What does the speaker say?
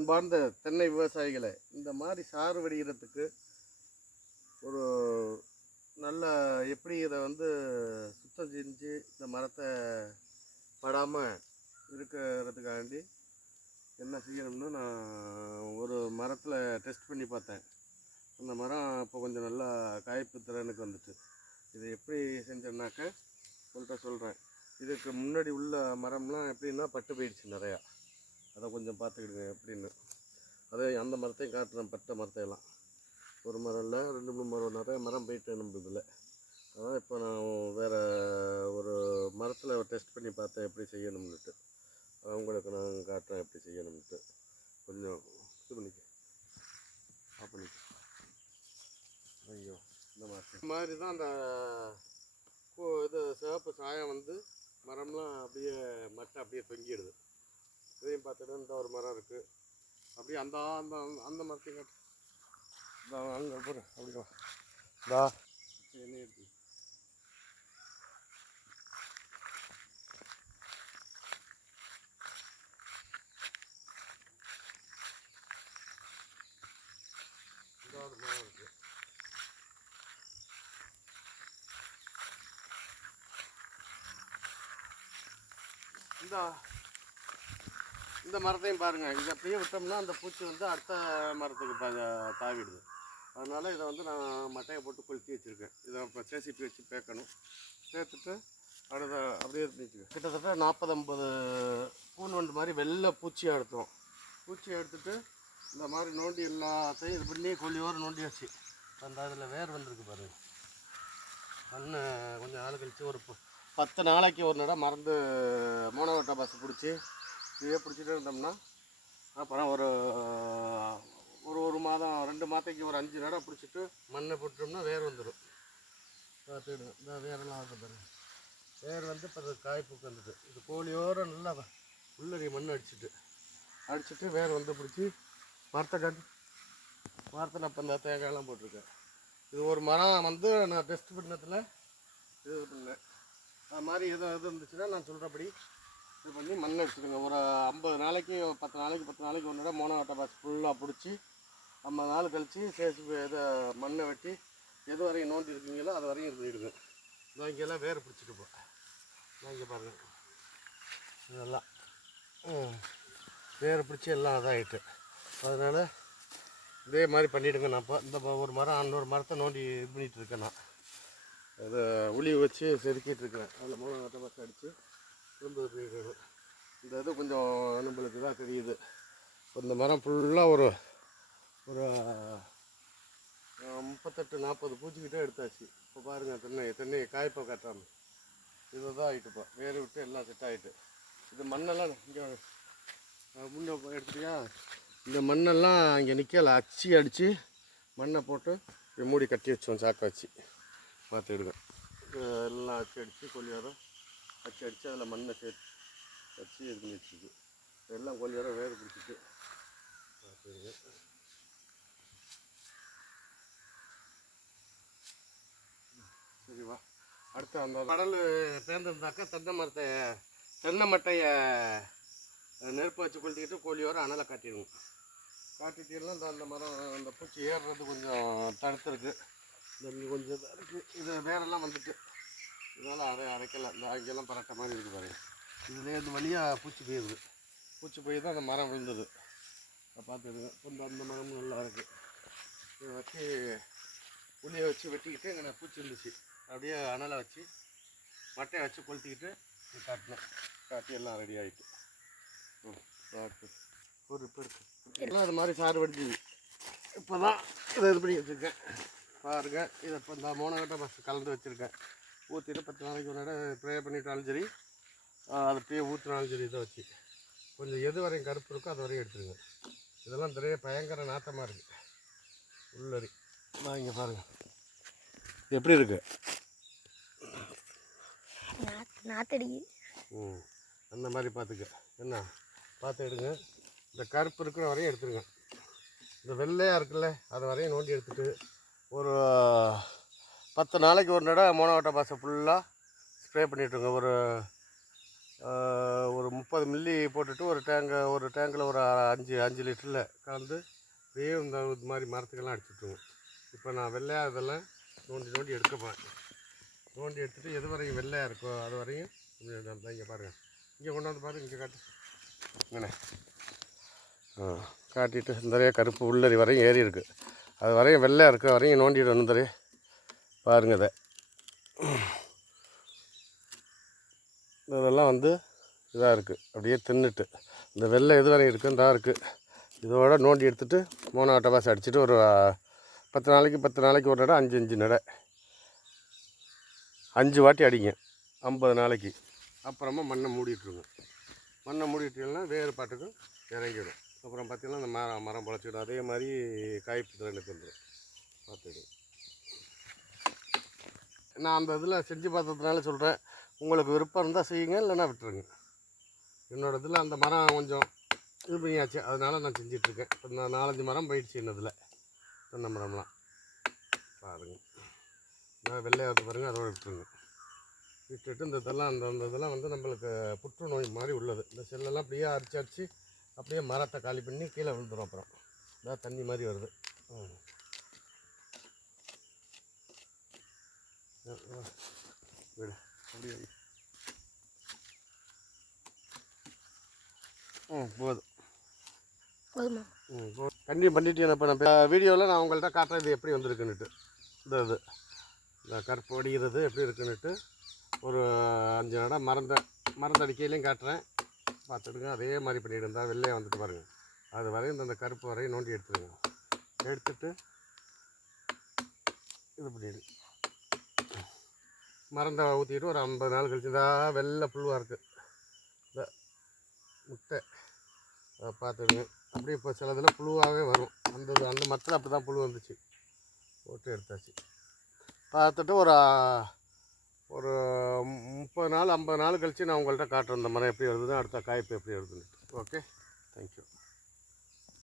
அன்பார்ந்த தென்னை விவசாயிகளை, இந்த மாதிரி சாறு வடிகிறதுக்கு ஒரு நல்ல எப்படி இதை சுத்தம் செஞ்சு இந்த மரத்தை படாமல் இருக்கிறதுக்காண்டி என்ன செய்யணும்னு நான் ஒரு மரத்தில் டெஸ்ட் பண்ணி பார்த்தேன். அந்த மரம் இப்போ கொஞ்சம் நல்லா காய்ப்பு திறனுக்கு வந்துட்டு. இதை எப்படி செஞ்சேன்னாக்க உங்கள்கிட்ட சொல்கிறேன். இதுக்கு முன்னாடி உள்ள மரம்லாம் எப்படின்னா பட்டு போயிடுச்சு நிறையா. அதை கொஞ்சம் பார்த்துக்கிடுங்க எப்படின்னு. அதே அந்த மரத்தையும் காட்டுறேன், பட்ட மரத்தையெல்லாம். ஒரு மரம் இல்லை, 2-3 மரம், நிறைய மரம் போயிட்டு நம்மளதில். அதான் இப்போ நான் வேறு ஒரு மரத்தில் டெஸ்ட் பண்ணி பார்த்தேன் எப்படி செய்யணும்னுட்டு. அவங்களுக்கு நான் காட்டுறேன் எப்படி செய்யணும்னுட்டு. கொஞ்சம் இது பண்ணிக்க ஆஃப் பண்ணிக்க. ஐயோ, இந்த மாதிரி தான் அந்த இது சிவப்பு சாயம் மரம்லாம் அப்படியே மட்டை அப்படியே தொங்கிடுது. இதையும் பார்த்துட்டு இந்த ஒரு மரம் இருக்குது. அப்படியே அந்த அந்த அந்த மரத்தையும் காட்டு. அங்கே போகிற அப்படியா தா என்ன இருக்கு. இந்த ஒரு மரம் இருக்குது. இந்த மரத்தையும் பாருங்கள். இதை அப்படியே விட்டோம்னா அந்த பூச்சி அடுத்த மரத்துக்கு தாவிடுது. அதனால் இதை நான் மட்டையை போட்டு கொளுத்தி வச்சுருக்கேன். இதை இப்போ சேசிப்பி வச்சு பேக்கணும். சேர்த்துட்டு அடுத்த அப்படியே இருந்துச்சு. கிட்டத்தட்ட 40-50 பூன் வண்டு மாதிரி வெள்ளை பூச்சியாக எடுத்தோம். பூச்சியை எடுத்துகிட்டு இந்த மாதிரி நோண்டி எல்லாத்தையும் இது பண்ணி கொல்லியோரம் நோண்டி வச்சு அந்த அதில் வேர் வந்துருக்கு பாருங்கள். மண் கொஞ்சம் நாள் கழித்து ஒரு 10 நாளைக்கு ஒரு நட மறந்து மோனோவட்டா பஸ் பிடிச்சி இதே பிடிச்சிட்டு இருந்தோம்னா அப்புறம் ஒரு ஒரு மாதம் 2 மாதத்துக்கு ஒரு 5 நட பிடிச்சிட்டு மண்ணை போட்டோம்னா வேர் வந்துடும். பார்த்துக்கிடுங்க. இந்த வேரெல்லாம் ஆகுது பாருங்க. வேர் இப்போ காய்ப்புக்கு வந்துட்டு இது கோழியோரம் நல்லா உள்ளறி மண் அடிச்சுட்டு வேர் பிடிச்சி மரத்தை காட்டி மரத்தில் இப்போ இந்த தேங்காயெல்லாம் போட்டிருக்கேன். இது ஒரு மரம் நான் டெஸ்ட் பண்ணதில் இது பண்ணேன். அது மாதிரி எது இருந்துச்சுன்னா நான் சொல்கிறபடி இது பண்ணி மண் அடிச்சுடுங்க. ஒரு 50 நாளைக்கு 10 நாளைக்கு ஒன்று மோனோவட்டா பாஸ் ஃபுல்லாக பிடிச்சி 50 நாள் கழித்து இதை மண்ணை வெட்டி எது வரையும் நோண்டி இருக்கீங்களோ அது வரையும் இருந்துடுங்க. இங்கெல்லாம் வேறு பிடிச்சிட்டு போ. இங்கே பாருங்கள், இதெல்லாம் வேறு பிடிச்சி எல்லாம் அதாகிட்டு. அதனால் இதே மாதிரி பண்ணிவிடுங்க. நான் இப்போ இந்த ஒரு மரம் இன்னொரு மரத்தை நோண்டி இது பண்ணிகிட்டு இருக்கேன். நான் அதை உளி வச்சு செதுக்கிட்டு இருக்கிறேன். அதில் மோனோவட்டா பாஸ் அடித்து திரும்ப போயிடணும். இந்த இது கொஞ்சம் நம்மளுக்கு தான் தெரியுது. இந்த மரம் ஃபுல்லாக ஒரு 38-40 பூச்சிக்கிட்டே எடுத்தாச்சு. இப்போ பாருங்கள், தென்னை காய்ப்பை காட்டாமல் இதை தான் ஆகிட்டுப்பா. வேறு விட்டு எல்லாம் செட் ஆகிட்டு. இது மண்ணெல்லாம் இங்கே முன்னே எடுத்துட்டியா, இந்த மண்ணெல்லாம் இங்கே நிற்கலை. அச்சு அடித்து மண்ணை போட்டு மூடி கட்டி வச்சோம், சாக்கை வச்சு. பார்த்துக்கிடுங்க. எல்லாம் அச்சு அடித்து கொல்லியோரம் அச்சு அடித்து அதில் மண்ணை சேர்த்து வச்சு இது பண்ணி வச்சுது. எல்லாம் கொல்லியோரம் வேறு பிடிச்சிட்டு பார்த்துக்கிடுங்க. சரிவா. அடுத்து அந்த கடல் பேர்ந்துருந்தாக்கா தென்னை மட்டையை நெருப்பு வச்சு கொளுத்திக்கிட்டு கோழியோரம் அனலை காட்டிடுவோம். காட்டிட்டீங்கன்னா அந்த மரம் அந்த பூச்சி ஏறுறது கொஞ்சம் தடுத்துருக்கு. இங்கே கொஞ்சம் இதாக இருக்குது. இது வேரெல்லாம் இதனால் அரைக்கலாம். இந்த அங்கெல்லாம் பரட்ட மாதிரி இருக்குது பாருங்க. இதுலேயே இந்த வழியாக பூச்சி போயிடுது. பூச்சி போய் தான் அந்த மரம் விழுந்தது. அதை பார்த்துடுங்க. கொஞ்சம் அந்த மரமும் நல்லா இருக்குது. இதை வச்சு புளியை வச்சு வெட்டிக்கிட்டு இங்கே பூச்சி இருந்துச்சு. அப்படியே அனலை வச்சு மட்டையை வச்சு கொளுத்திக்கிட்டு காட்டினேன். காட்டி எல்லாம் ரெடி ஆகிட்டு ஒரு இப்போ இருக்குது. எல்லாம் அது மாதிரி சாறு வடிஞ்சுது. இப்போ தான் இதை இது பண்ணி வச்சுருக்கேன் பாருங்கள். இதை இப்போ இந்த மோனோவட்டா பஸ் கலந்து வச்சுருக்கேன். ஊற்றிட்டு 10 நாளைக்கு ஒரு நேரம் ப்ரே பண்ணிட்டாலும் சரி, அதை அப்படியே ஊற்றினாலும் சரி. இதை வச்சு கொஞ்சம் எது வரையும் கருப்பு இருக்கோ அது வரையும் எடுத்துருங்க. இதெல்லாம் நிறைய பயங்கர நாட்டமாக இருக்குது உள்ளரி. நான் இங்கே பாருங்கள் எப்படி இருக்கு நாத்தடி. அந்த மாதிரி பார்த்துக்க என்ன பார்த்து எடுங்க. இந்த கருப்பு இருக்கிற வரையும் எடுத்துருங்க. இந்த வெள்ளையாக இருக்குல்ல அதை வரையும் நோண்டி எடுத்துகிட்டு ஒரு 10 நாளைக்கு ஒரு நட மோனோவட்டா பாஸை ஃபுல்லாக ஸ்ப்ரே பண்ணிவிட்டுருங்க. ஒரு ஒரு 30 மில்லி போட்டுட்டு ஒரு டேங்கில் ஒரு 5 லிட்டரில் கலந்து அப்படியே இந்த இது மாதிரி மரத்துக்கெல்லாம் அடிச்சுட்டுருவோம். இப்போ நான் வெள்ளையாக இதெல்லாம் நோண்டி எடுக்க போகிறேன். நோண்டி எடுத்துகிட்டு எது வரையும் வெள்ளையாக இருக்கோ அது வரையும் இங்கே பாருங்கள், இங்கே கொண்டாந்து பாருங்கள், இங்கே காட்டு இங்கே காட்டிட்டு இந்த கருப்பு உள்ளரி வரையும் ஏறி இருக்குது, அது வரையும் வெள்ளையாக இருக்க வரையும் நோண்டிட்டு வந்து பாருங்கள். இதெல்லாம் வந்து இதாக இருக்குது, அப்படியே தின்னுட்டு இந்த வெள்ளை எது வரையும் இருக்குன்னு தான் இருக்குது. இதோட நோண்டி எடுத்துகிட்டு 3 பாஸ் அடிச்சுட்டு ஒரு 10 நாளைக்கு ஒரு நடை 5 நடை 5 வாட்டி அடிங்க 50 நாளைக்கு. அப்புறமா மண்ணை மூடிட்டுருங்க. மண்ணை மூடிட்டுனா வேறு பாட்டுக்கும் இறங்கிடும். அப்புறம் பார்த்திங்கன்னா அந்த மரம் பொழைச்சிடும். அதே மாதிரி காய்ப்பு திறனுக்கு வந்துடும். பார்த்துடு, நான் அந்த இதில் செஞ்சு பார்த்ததுனால சொல்கிறேன். உங்களுக்கு விருப்பம் இருந்தால் செய்யுங்க, இல்லைன்னா விட்டுருங்க. என்னோடய இதில் அந்த மரம் கொஞ்சம் இது பண்ணியாச்சு, அதனால் நான் செஞ்சிட்ருக்கேன். இப்போ நான் 4-5 மரம் போயிடுச்சு என்னதில். தென்னை மரம்லாம் பாருங்கள், நான் வெள்ளையாவது பாருங்கள், அதோடு விட்டுருங்க. விட்டுட்டு இந்த இதெல்லாம் அந்த இதெல்லாம் வந்து நம்மளுக்கு புற்றுநோய் மாதிரி உள்ளது. இந்த செல்லெல்லாம் அப்படியே அடிச்சு அப்படியே மரத்தை காலி பண்ணி கீழே விழுந்துடும். அப்புறம் இதான் தண்ணி மாதிரி வருது. விடு அப்படியே போதும் கண்டினியூ பண்ணிட்டு இப்போ நம்ம வீடியோவில் நான் உங்கள்கிட்ட காட்டுறேன் இது எப்படி வந்திருக்குன்னுட்டு. இந்த கருப்பு வடிகிறது எப்படி இருக்குன்னுட்டு ஒரு 5 நடை மறந்தடிக்கையிலையும் காட்டுறேன், பார்த்துடுங்க. அதே மாதிரி பண்ணிட்டு இருந்தால் வெள்ளையாக வந்துட்டு பாருங்கள். அது வரையும் இந்த கருப்பு வரையும் நோண்டி எடுத்துடுங்க. எடுத்துட்டு இது பண்ணிடு, மறந்த ஊற்றிட்டு ஒரு 50 நாள் கழிச்சு தான் வெள்ளை புழுவாக இருக்குது இந்த முட்டை. அதை பார்த்துடுங்க. அப்படியே இப்போ சிலதில் புழுவாகவே வரும். அந்த மரத்தில் அப்படி தான் புழு வந்துச்சு, போட்டு எடுத்தாச்சு. பார்த்துட்டு ஒரு 30 நாள் 50 நாள் கழித்து நான் உங்கள்கிட்ட காட்டுறேன் இந்த மரம் எப்படி வருதுன்னு, அடுத்த காய்ப்பு எப்படி வருதுன்னு. Okay, thank you.